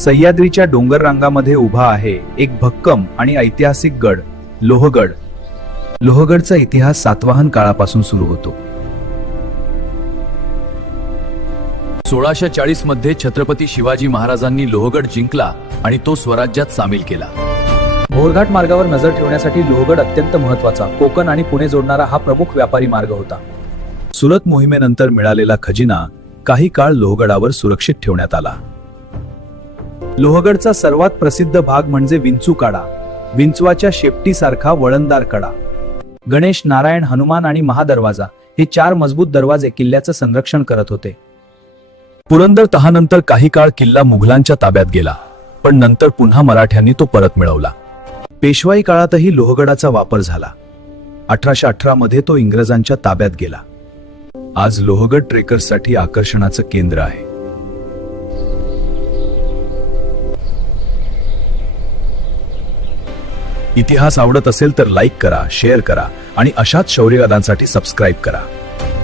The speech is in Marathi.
सह्याद्रीच्या डोंगर रांगामध्ये उभा आहे एक भक्कम आणि ऐतिहासिक गड, लोहगड. लोहगडचा इतिहास सातवाहन काळापासून सुरू होतो. 1640 मध्ये छत्रपती शिवाजी महाराजांनी लोहगड जिंकला आणि तो स्वराज्यात सामील केला. भोरघाट मार्गावर नजर ठेवण्यासाठी लोहगड अत्यंत महत्त्वाचा, कोकण आणि पुणे जोडणारा हा प्रमुख व्यापारी मार्ग होता. सुरत मोहिमेनंतर मिळालेला खजिना काही काळ लोहगडावर सुरक्षित ठेवण्यात आला. लोहगडचा सर्वात प्रसिद्ध भाग म्हणजे विंचू कडा. विंचवाच्या शेपटीसारखा वळणदार कडा. गणेश, नारायण, हनुमान आणि महादरवाजा हे 4 मजबूत दरवाजे किल्ल्याचं संरक्षण करत होते. पुरंदर तहानंतर काही काळ किल्ला मुघलांच्या ताब्यात गेला, पण नंतर पुन्हा मराठ्यांनी तो परत मिळवला. पेशवाई काळातही लोहगडाचा वापर झाला. 1818 मध्ये तो इंग्रजांच्या ताब्यात गेला. आज लोहगड ट्रेकर्ससाठी आकर्षणाचं केंद्र आहे. इतिहास आवडत असेल तर लाईक करा, शेअर करा आणि अशाच शौर्यगाथांसाठी सबस्क्राईब करा.